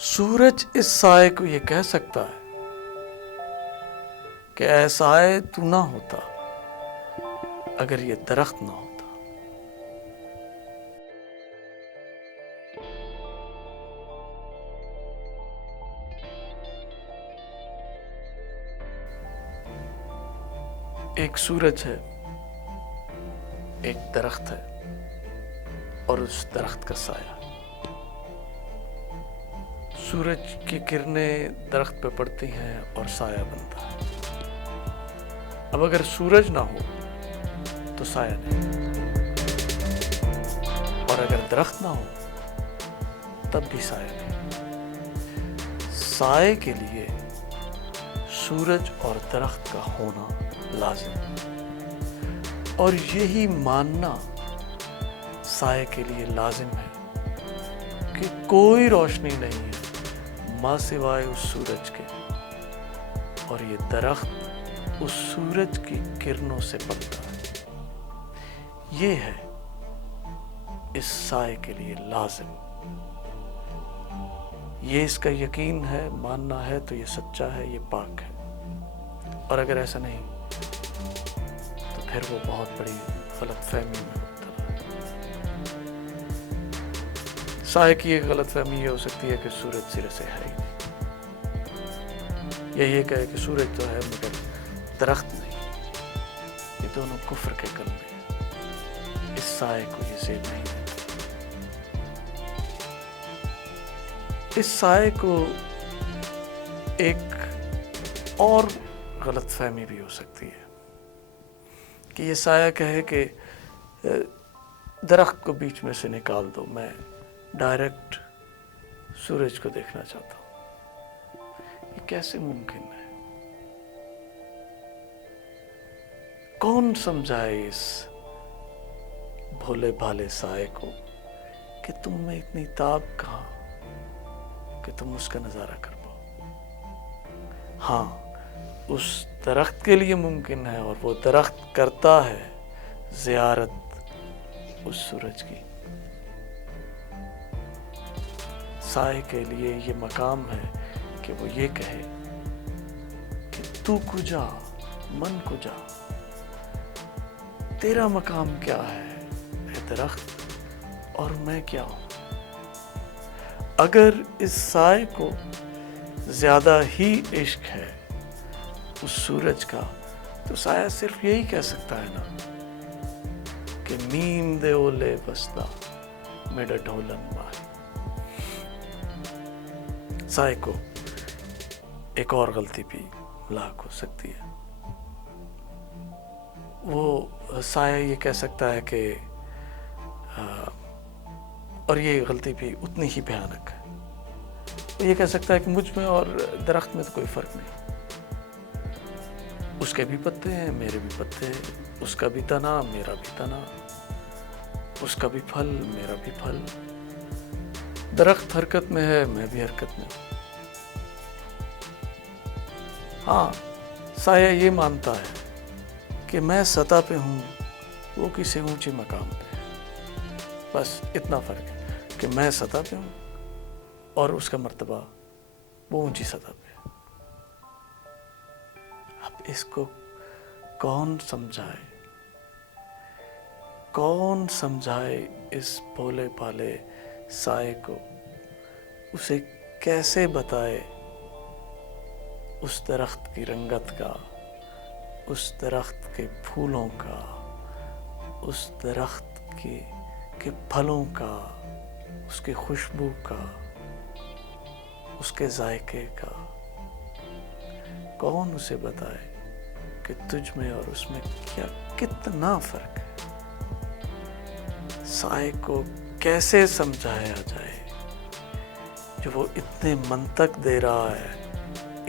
سورج اس سائے کو یہ کہہ سکتا ہے کہ اے سائے تو نہ ہوتا اگر یہ درخت نہ ہوتا۔ ایک سورج ہے، ایک درخت ہے اور اس درخت کا سایہ۔ سورج کی کرنیں درخت پہ پڑتی ہیں اور سایہ بنتا ہے۔ اب اگر سورج نہ ہو تو سایہ نہیں، اور اگر درخت نہ ہو تب بھی سایہ نہیں۔ سائے کے لیے سورج اور درخت کا ہونا لازم ہے، اور یہی ماننا سائے کے لیے لازم ہے کہ کوئی روشنی نہیں ہے ماں سوائے اس سورج کے، اور یہ درخت اس سورج کی کرنوں سے پلتا ہے۔ یہ ہے اس سائے کے لیے لازم۔ یہ اس کا یقین ہے، ماننا ہے تو یہ سچا ہے، یہ پاک ہے۔ اور اگر ایسا نہیں تو پھر وہ بہت بڑی غلط فہمی میں مبتلا ہے۔ سائے کی ایک غلط فہمی یہ ہو سکتی ہے کہ سورج سرے سے ہے ہی نہیں، یا یہ کہے کہ سورج تو ہے مگر درخت نہیں۔ یہ دونوں کفر کے کلمے ہیں، اس سائے کو یہ زیب نہیں دیتا۔ اس سائے کو ایک اور غلط فہمی بھی ہو سکتی ہے کہ یہ سایہ کہے کہ درخت کو بیچ میں سے نکال دو، میں ڈائریکٹ سورج کو دیکھنا چاہتا ہوں۔ یہ کیسے ممکن ہے؟ کون سمجھائے اس بھولے بھالے سائے کو کہ تم میں اتنی تاب کہاں کہ تم اس کا نظارہ کر پاؤ؟ ہاں، اس درخت کے لیے ممکن ہے، اور وہ درخت کرتا ہے زیارت اس سورج کی۔ سائے کے لیے یہ مقام ہے کہ وہ یہ کہے کہ تو کجا، من کجا، تیرا مقام کیا ہے اے درخت، اور میں کیا ہوں۔ اگر اس سائے کو زیادہ ہی عشق ہے اس سورج کا تو سایہ صرف یہی کہہ سکتا ہے نا کہ میم دے اولے بستا میڈا ڈھولن ماہی۔ سائے کو ایک اور غلطی بھی لاحق ہو سکتی ہے۔ وہ سایہ یہ کہہ سکتا ہے کہ اور یہ غلطی بھی اتنی ہی بھیانک ہے، وہ یہ کہہ سکتا ہے کہ مجھ میں اور درخت میں تو کوئی فرق نہیں، اس کے بھی پتے ہیں میرے بھی پتے ہیں، اس کا بھی تنا میرا بھی تنا، اس کا بھی پھل میرا بھی پھل، درخت حرکت میں ہے میں بھی حرکت میں ہوں۔ ہاں، سایہ یہ مانتا ہے کہ میں سطح پہ ہوں، وہ کسی اونچی مقام پہ ہے، بس اتنا فرق ہے کہ میں سطح پہ ہوں اور اس کا مرتبہ وہ اونچی سطح پہ ہے۔ اب اس کو کون سمجھائے، کون سمجھائے اس بھولے بھالے سائے کو، اسے کیسے بتائے اس درخت کی رنگت کا، اس درخت کے پھولوں کا، اس درخت کے پھلوں کا، اس کی خوشبو کا، اس کے ذائقے کا۔ کون اسے بتائے کہ تجھ میں اور اس میں کتنا فرق ہے؟ سائے کو کیسے سمجھایا جائے جو وہ اتنے منطق دے رہا ہے،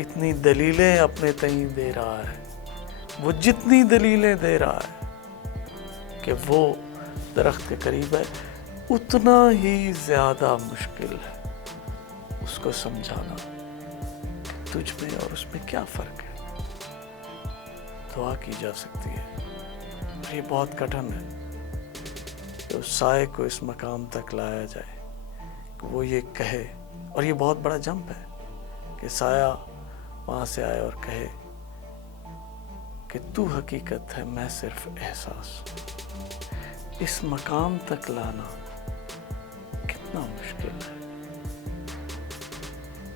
اتنی دلیلیں اپنے تئیں دے رہا ہے، وہ جتنی دلیلیں دے رہا ہے کہ وہ درخت کے قریب ہے، اتنا ہی زیادہ مشکل ہے اس کو سمجھانا کہ تجھ میں اور اس میں کیا فرق ہے۔ دعا کی جا سکتی ہے، اور یہ بہت کٹھن ہے کہ اس سائے کو اس مقام تک لایا جائے کہ وہ یہ کہے اور یہ بہت بڑا جمپ ہے کہ سایہ وہاں سے آئے اور کہے کہ تو حقیقت ہے میں صرف احساس ہوں۔ اس مقام تک لانا کتنا مشکل ہے۔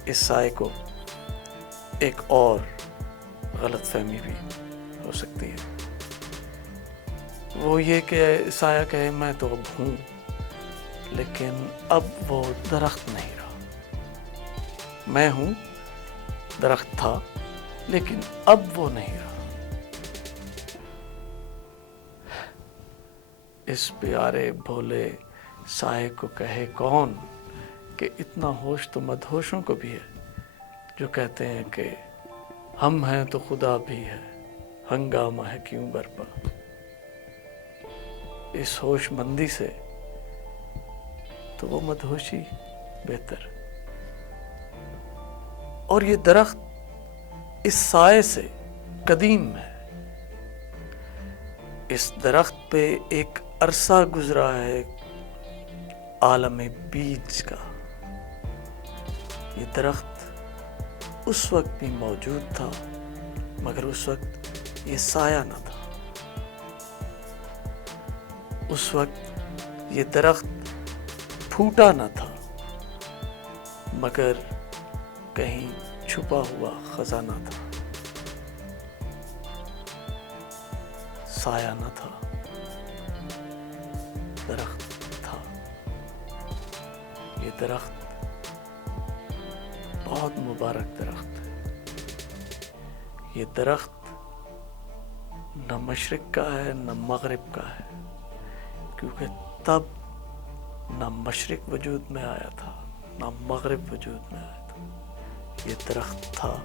اس سائے کو ایک اور غلط فہمی بھی ہو سکتی ہے، وہ یہ کہ سایہ کہے میں تو اب ہوں، لیکن اب وہ درخت نہیں رہا۔ میں ہوں، درخت تھا، لیکن اب وہ نہیں رہا۔ اس پیارے بھولے سائے کو کہے کون کہ اتنا ہوش تو مدہوشوں کو بھی ہے، جو کہتے ہیں کہ ہم ہیں تو خدا بھی ہے، ہنگامہ ہے کیوں برپا۔ اس ہوش مندی سے تو وہ مدہوشی بہتر۔ اور یہ درخت اس سائے سے قدیم ہے۔ اس درخت پہ ایک عرصہ گزرا ہے عالم بیج کا۔ یہ درخت اس وقت بھی موجود تھا، مگر اس وقت یہ سایہ نہ تھا۔ اس وقت یہ درخت پھوٹا نہ تھا، مگر کہیں چھپا ہوا خزانہ تھا۔ سایہ نہ تھا، درخت تھا۔ یہ درخت بہت مبارک درخت ہے۔ یہ درخت نہ مشرق کا ہے نہ مغرب کا ہے، کیونکہ تب نہ مشرق وجود میں آیا تھا نہ مغرب وجود میں آیا تھا۔ یہ درخت تھا،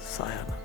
سایہ نہ تھا۔